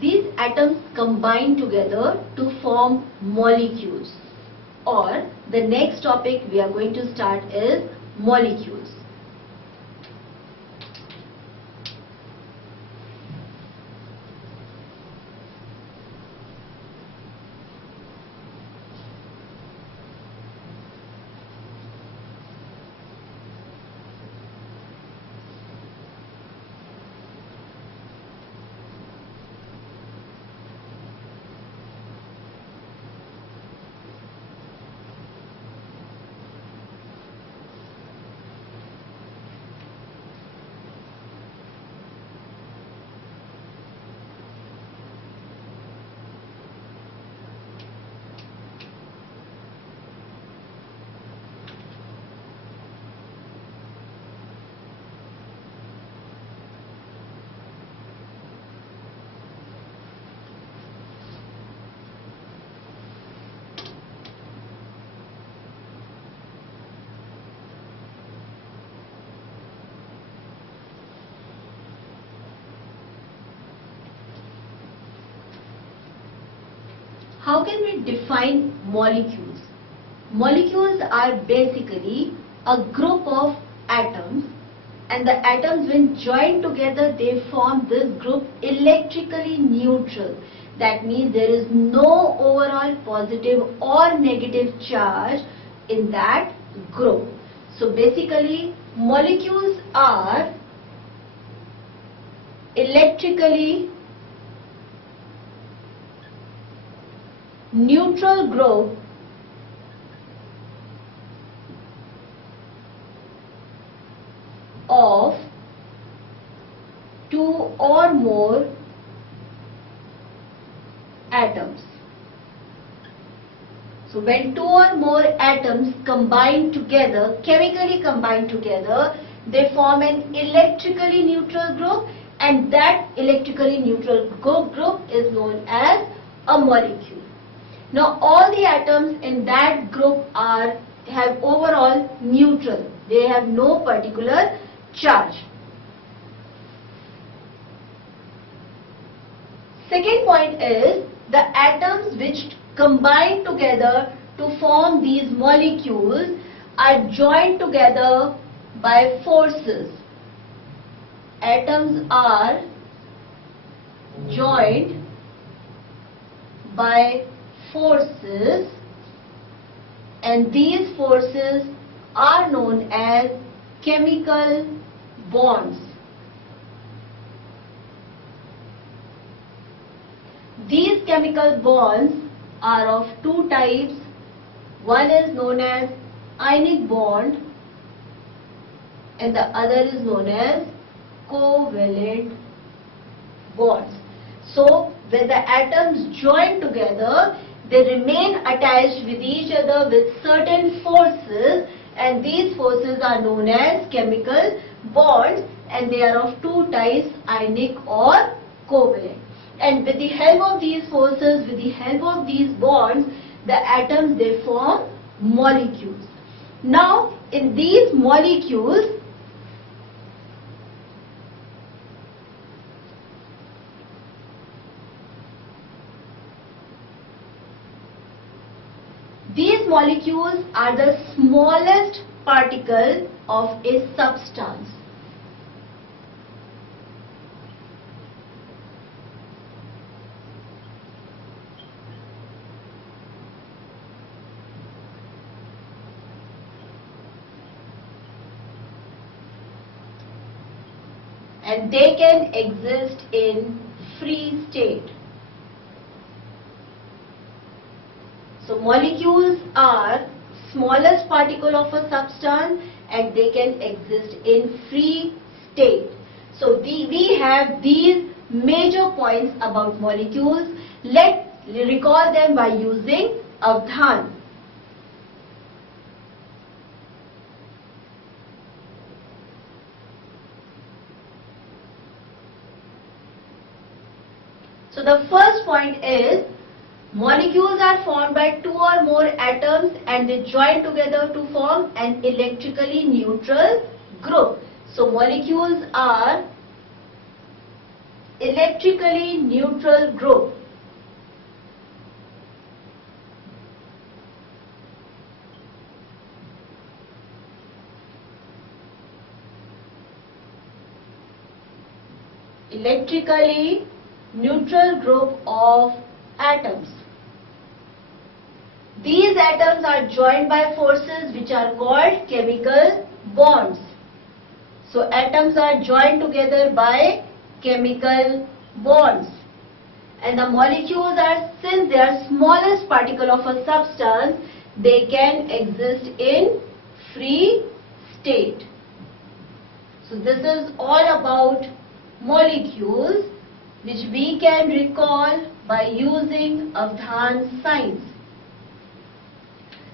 These atoms combine together to form molecules. Or the next topic we are going to start is molecules. How can we define molecules? Molecules are basically a group of atoms, and the atoms when joined together they form this group electrically neutral. That means there is no overall positive or negative charge in that group. So basically molecules are electrically neutral group of two or more atoms. So when two or more atoms combine together, chemically combine together, they form an electrically neutral group, and that electrically neutral group is known as a molecule. Now all the atoms in that group have overall neutral. They have no particular charge. Second point is the atoms which combine together to form these molecules are joined together by forces. Atoms are joined by forces, and these forces are known as chemical bonds. These chemical bonds are of two types. One is known as ionic bond and the other is known as covalent bonds. So when the atoms join together, they remain attached with each other with certain forces, and these forces are known as chemical bonds, and they are of two types, ionic or covalent. And with the help of these forces, with the help of these bonds, the atoms they form molecules. Now in these molecules, these molecules are the smallest particle of a substance. And they can exist in free state. So molecules are smallest particle of a substance and they can exist in free state. So we have these major points about molecules. Let's recall them by using Avdhan. So the first point is molecules are formed by two or more atoms and they join together to form an electrically neutral group. So molecules are electrically neutral group. Electrically neutral group of atoms. These atoms are joined by forces which are called chemical bonds. So atoms are joined together by chemical bonds. And the molecules are, since they are smallest particle of a substance, they can exist in free state. So this is all about molecules which we can recall by using Avdhan signs.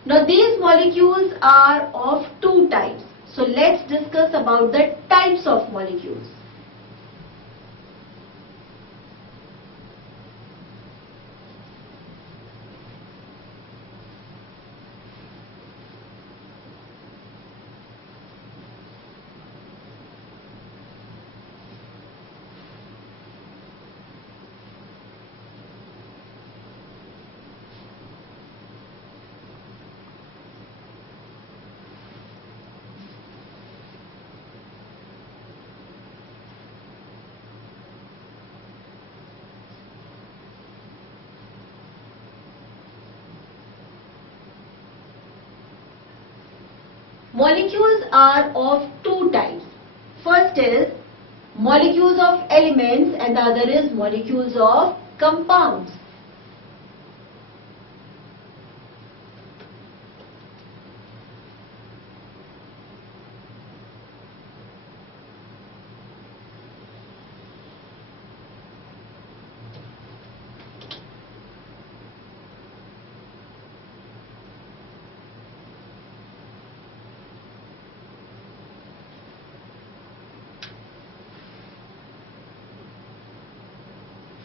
Now these molecules are of two types. So let's discuss about the types of molecules. Molecules are of two types. First is molecules of elements and the other is molecules of compounds.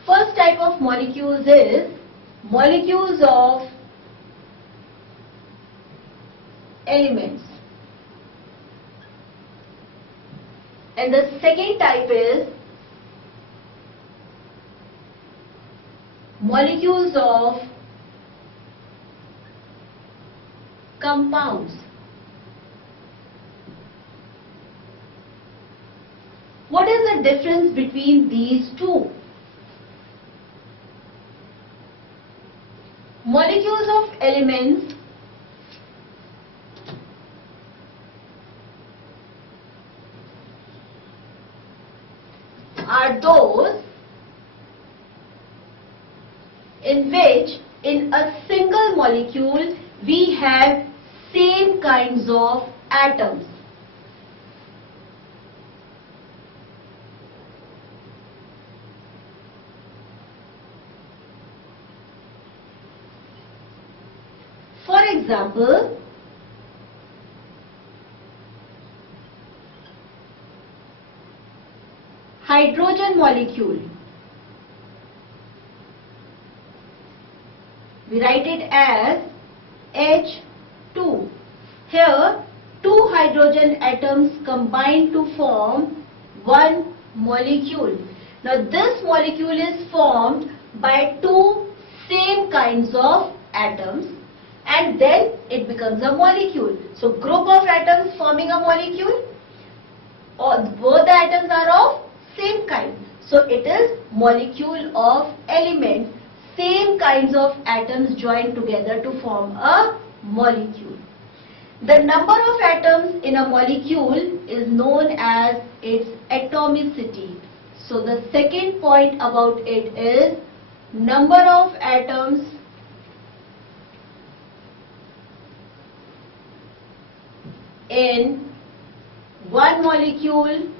First type of molecules is molecules of elements. And the second type is molecules of compounds. What is the difference between these two? Molecules of elements are those in which in a single molecule we have same kinds of atoms. For example, hydrogen molecule. We write it as H2. Here, two hydrogen atoms combine to form one molecule. Now, this molecule is formed by two same kinds of atoms and then it becomes a molecule. So, group of atoms forming a molecule, or both the atoms are of same kind. So, it is molecule of element. Same kinds of atoms joined together to form a molecule. The number of atoms in a molecule is known as its atomicity. So, the second point about it is number of atoms in one molecule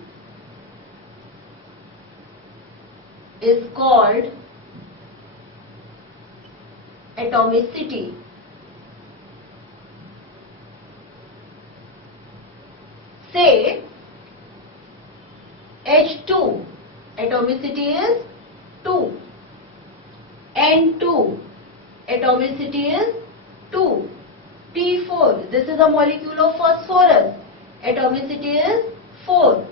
is called atomicity. Say H2, atomicity is 2. N2, atomicity is 2. P4, this is a molecule of phosphorus, atomicity is 4.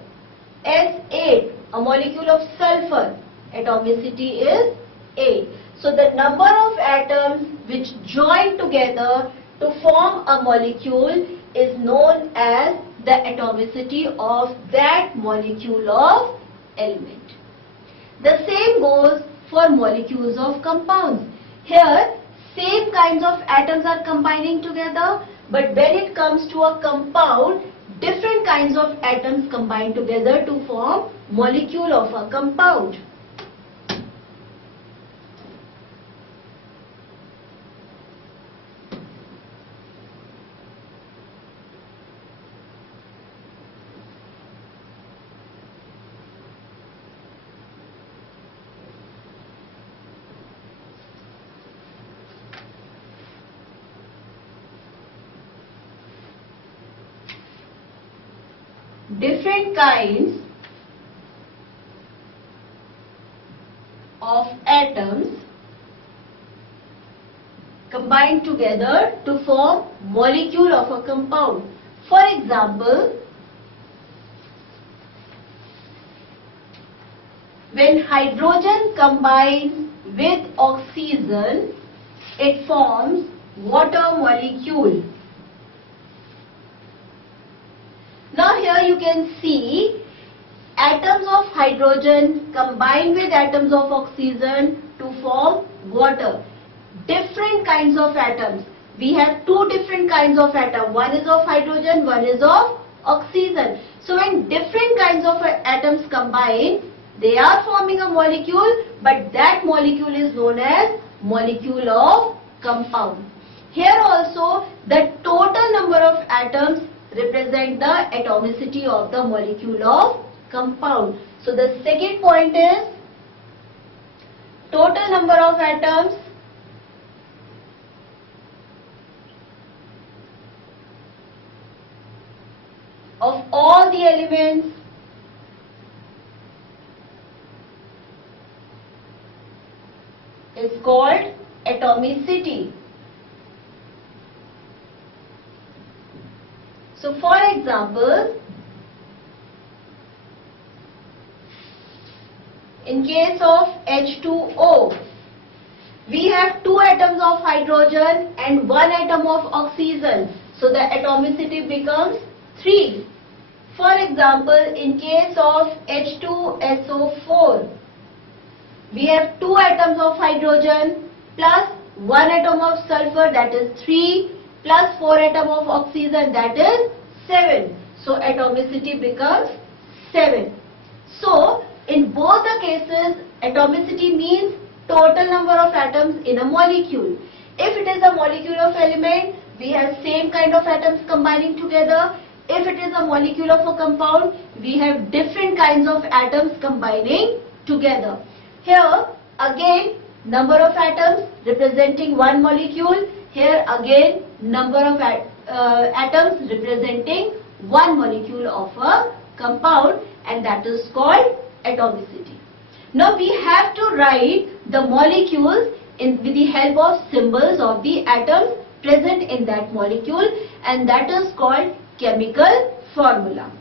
S8, a molecule of sulfur, Atomicity is 8. So the number of atoms which join together to form a molecule is known as the atomicity of that molecule of element. The same goes for molecules of compounds. Here, same kinds of atoms are combining together, but when it comes to a compound, different kinds of atoms combine together to form molecule of a compound. Different kinds of atoms combine together to form molecule of a compound. For example, when hydrogen combines with oxygen, it forms water molecule. Now here you can see atoms of hydrogen combine with atoms of oxygen to form water. Different kinds of atoms. We have two different kinds of atoms. One is of hydrogen, one is of oxygen. So when different kinds of atoms combine, they are forming a molecule, but that molecule is known as molecule of compound. Here also the total number of atoms represent the atomicity of the molecule of compound. So the second point is total number of atoms of all the elements is called atomicity. So for example, in case of H2O, we have two atoms of hydrogen and one atom of oxygen. So the atomicity becomes 3. For example, in case of H2SO4, we have two atoms of hydrogen plus one atom of sulfur, that is 3, plus 4 atom of oxygen, that is 7. So atomicity becomes 7. So in both the cases, atomicity means total number of atoms in a molecule. If it is a molecule of element, we have same kind of atoms combining together. If it is a molecule of a compound, we have different kinds of atoms combining together. Here again, number of atoms representing one molecule. Here again, number of atoms representing one molecule of a compound, and that is called atomicity. Now we have to write the molecules with the help of symbols of the atoms present in that molecule, and that is called chemical formula.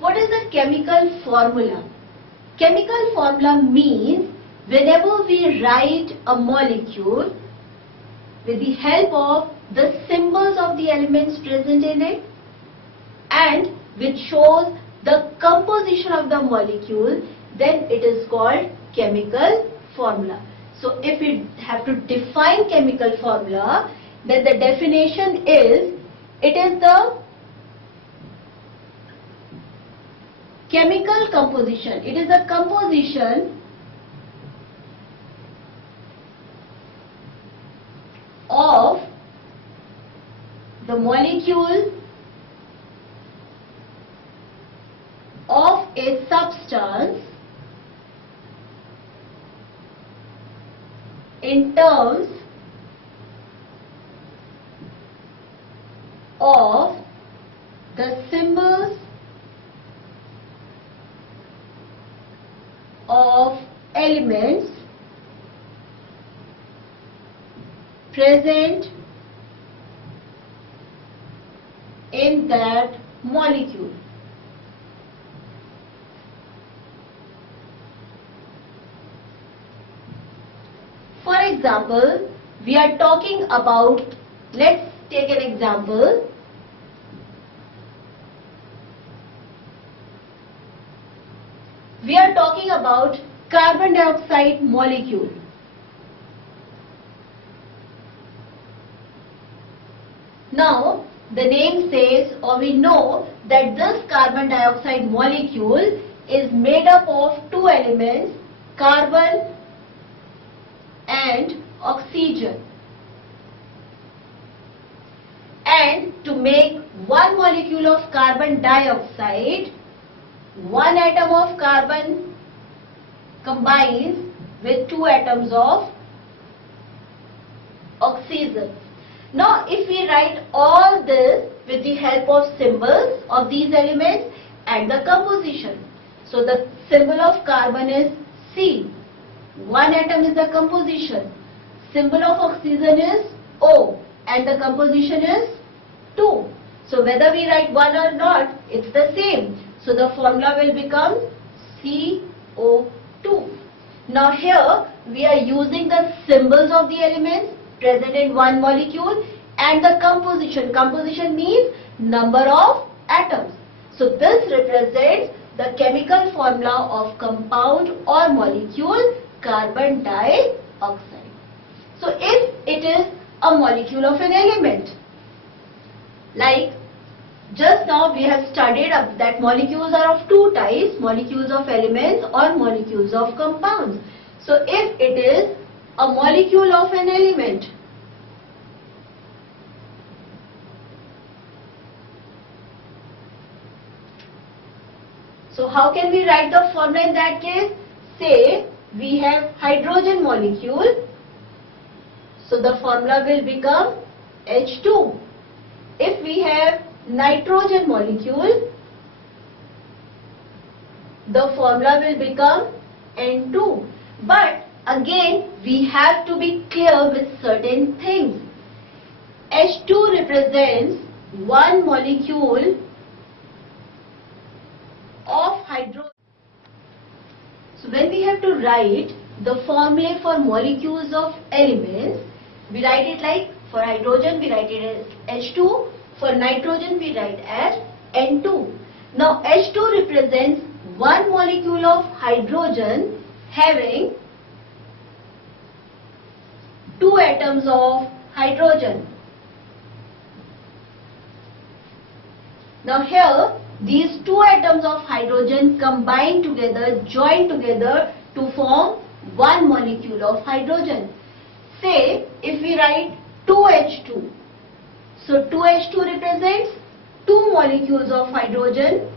What is the chemical formula? Chemical formula means whenever we write a molecule with the help of the symbols of the elements present in it and which shows the composition of the molecule, then it is called chemical formula. So if we have to define chemical formula, then the definition is, it is the chemical composition. It is the composition of the molecule of a substance in terms of the symbols of elements present in that molecule. For example, we are talking about, let's take an example. We are talking about carbon dioxide molecule. Now, the name says, or we know that this carbon dioxide molecule is made up of two elements, carbon and oxygen. And to make one molecule of carbon dioxide, one atom of carbon combines with two atoms of oxygen. Now, if we write all this with the help of symbols of these elements and the composition. So, the symbol of carbon is C. One atom is the composition. Symbol of oxygen is O. And the composition is 2. So, whether we write 1 or not, it's the same. So, the formula will become CO2. Now, here we are using the symbols of the elements present in one molecule and the composition. Composition means number of atoms. So, this represents the chemical formula of compound or molecule carbon dioxide. So, if it is a molecule of an element, like just now we have studied that molecules are of two types, molecules of elements or molecules of compounds. So, if it is a molecule of an element, so how can we write the formula in that case? Say we have hydrogen molecule, so the formula will become H2. If we have nitrogen molecule, the formula will become N2. But again, we have to be clear with certain things. H2 represents one molecule of hydrogen. So when we have to write the formula for molecules of elements, we write it like, for hydrogen we write it as H2, for nitrogen we write as N2. Now H2 represents one molecule of hydrogen having two atoms of hydrogen. Now here these two atoms of hydrogen combine together, join together to form one molecule of hydrogen. Say if we write 2H2. So 2H2 represents two molecules of hydrogen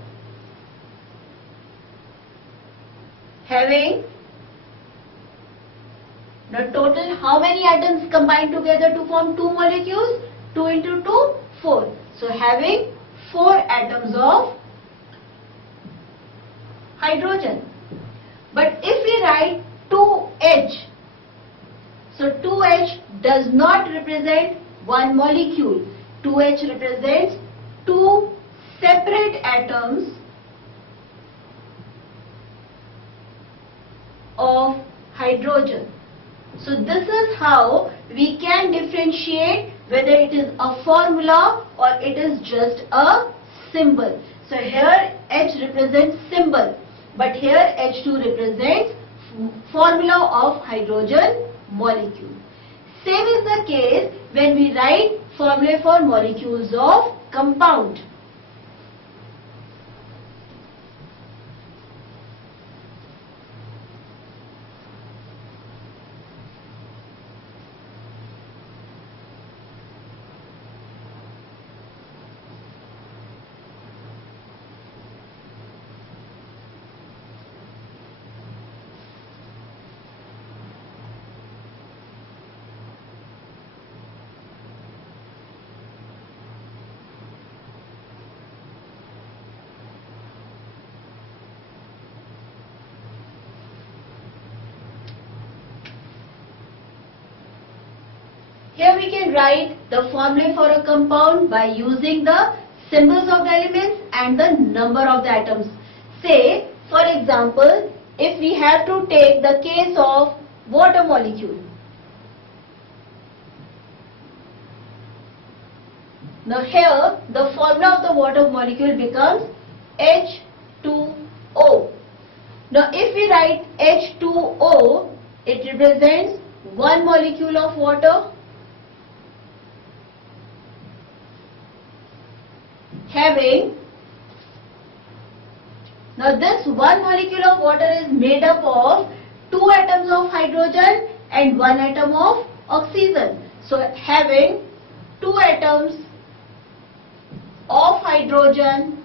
having the total, how many atoms combine together to form two molecules? 2 into 2, 4. So having 4 atoms of hydrogen. But if we write 2H, so 2H does not represent one molecule. 2H represents two separate atoms of hydrogen. So this is how we can differentiate whether it is a formula or it is just a symbol. So here H represents symbol, but here H2 represents formula of hydrogen molecule. Same is the case when we write formula for molecules of compound. Here we can write the formula for a compound by using the symbols of the elements and the number of the atoms. Say, for example, if we have to take the case of water molecule. Now here the formula of the water molecule becomes H2O. Now if we write H2O, it represents one molecule of water having, now this one molecule of water is made up of two atoms of hydrogen and one atom of oxygen. So having two atoms of hydrogen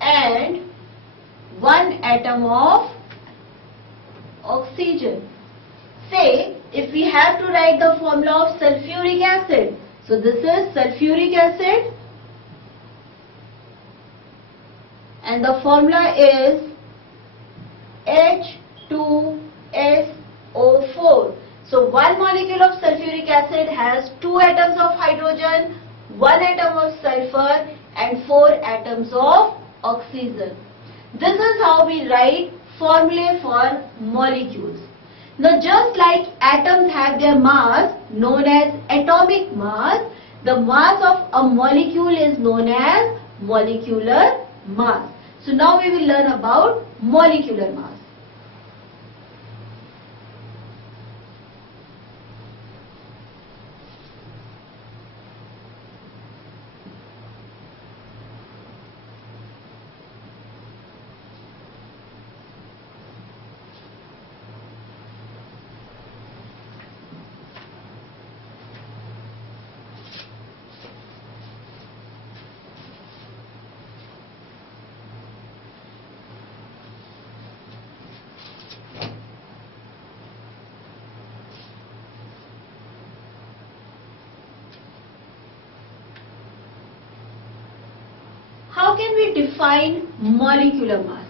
and one atom of oxygen. Say, if we have to write the formula of sulfuric acid, so this is sulfuric acid and the formula is H2SO4. So one molecule of sulfuric acid has two atoms of hydrogen, one atom of sulfur and four atoms of oxygen. This is how we write formulae for molecules. Now just like atoms have their mass known as atomic mass, the mass of a molecule is known as molecular mass. So now we will learn about molecular mass. How can we define molecular mass?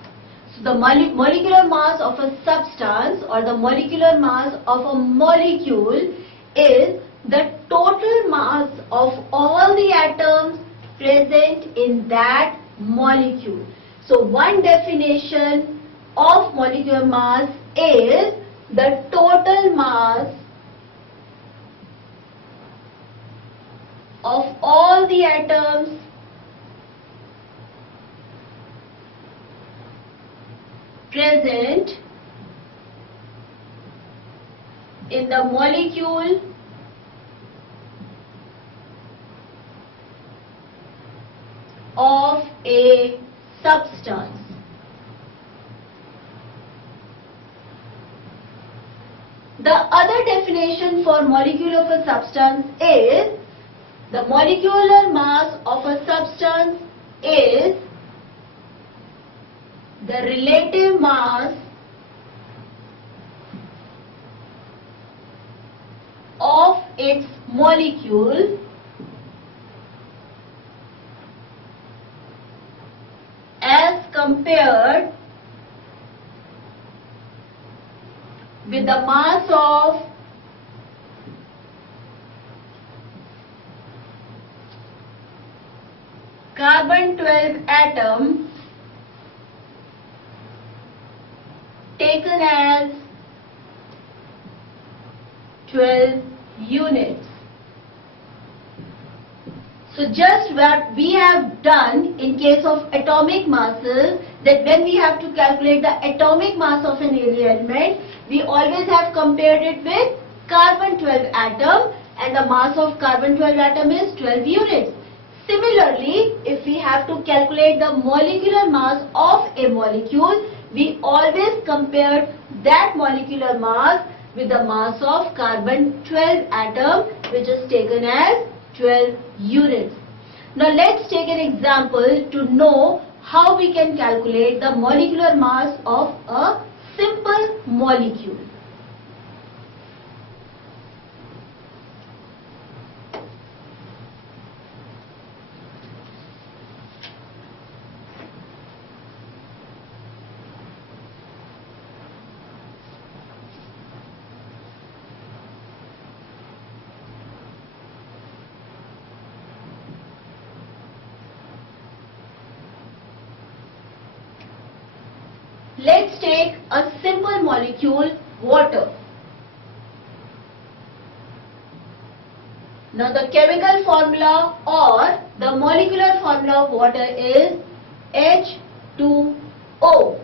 So the molecular mass of a substance or the molecular mass of a molecule is the total mass of all the atoms present in that molecule. So one definition of molecular mass is the total mass of all the atoms present in the molecule of a substance. The other definition for molecule of a substance is the molecular mass of a substance is the relative mass of its molecule as compared with the mass of carbon-12 atom taken as 12 units. So just what we have done in case of atomic masses, that when we have to calculate the atomic mass of an element, we always have compared it with carbon-12 atom, and the mass of carbon-12 atom is 12 units. Similarly, if we have to calculate the molecular mass of a molecule, we always compare that molecular mass with the mass of carbon-12 atom, which is taken as 12 units. Now let's take an example to know how we can calculate the molecular mass of a simple molecule. Let's take a simple molecule, water. Now the chemical formula or the molecular formula of water is H2O.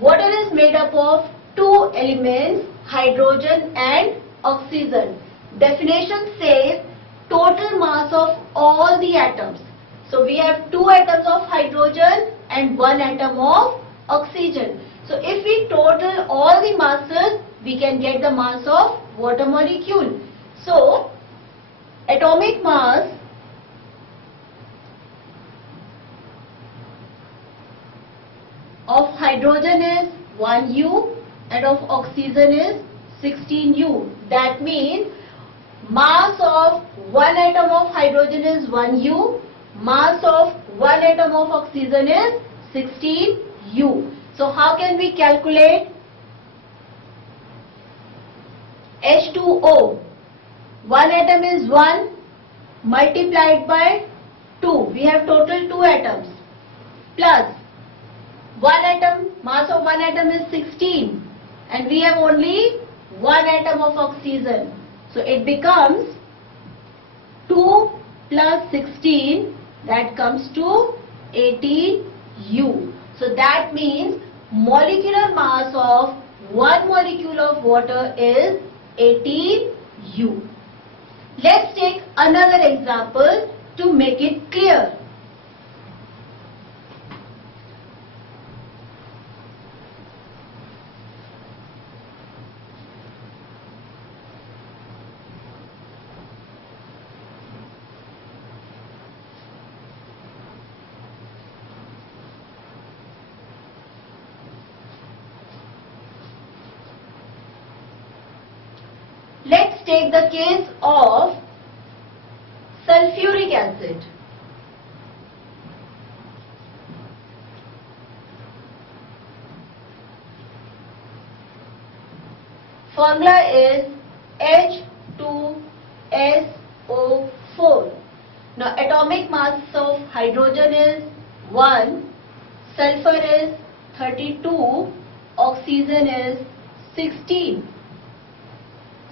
Water is made up of two elements, hydrogen and oxygen. Definition says total mass of all the atoms. So we have two atoms of hydrogen and one atom of oxygen. So if we total all the masses, we can get the mass of water molecule. So atomic mass of hydrogen is 1U and of oxygen is 16U. That means mass of one atom of hydrogen is 1U, mass of one atom of oxygen is 16U. So how can we calculate H2O? One atom is 1 multiplied by 2. We have total 2 atoms plus one atom, mass of one atom is 16 and we have only one atom of oxygen. So it becomes 2 plus 16, that comes to 18U. So that means molecular mass of one molecule of water is 18U. Let's take another example to make it clear. Let's take the case of sulfuric acid. Formula is H2SO4. Now atomic mass of hydrogen is 1, sulfur is 32, oxygen is 16.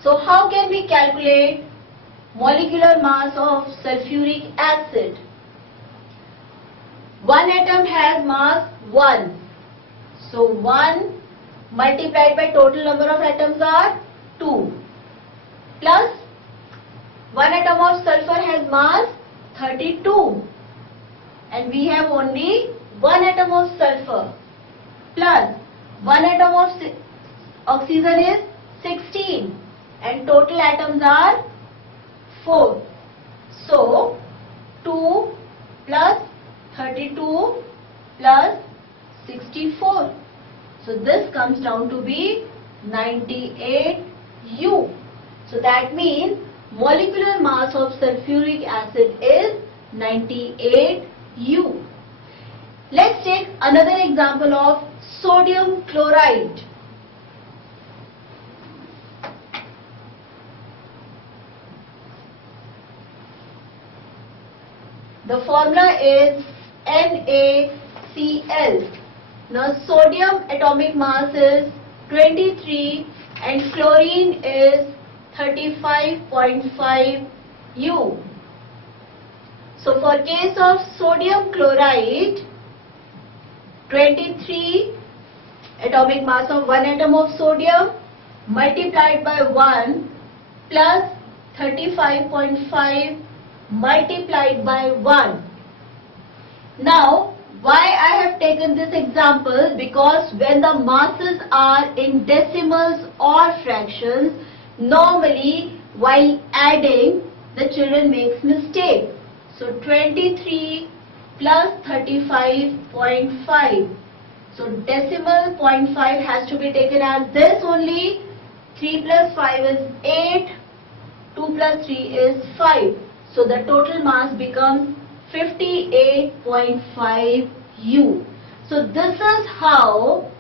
So how can we calculate molecular mass of sulfuric acid? One atom has mass 1. So 1 multiplied by total number of atoms are 2. Plus one atom of sulfur has mass 32. And we have only one atom of sulfur. Plus one atom of oxygen is 16. And total atoms are 4. So 2 plus 32 plus 64. So this comes down to be 98U. So that means molecular mass of sulfuric acid is 98U. Let's take another example of sodium chloride. The formula is NaCl. Now sodium atomic mass is 23 and chlorine is 35.5 U. So for case of sodium chloride, 23 atomic mass of one atom of sodium multiplied by 1 plus 35.5 multiplied by 1. Now, why I have taken this example? Because when the masses are in decimals or fractions, normally while adding, the children makes mistake. So 23 plus 35.5. So decimal 0.5 has to be taken as this only. 3 plus 5 is 8. 2 plus 3 is 5. So the total mass becomes 58.5 U. So this is how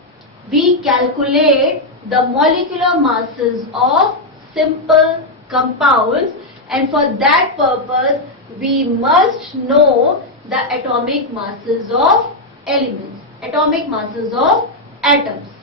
we calculate the molecular masses of simple compounds, and for that purpose we must know the atomic masses of elements. atomic masses of atoms.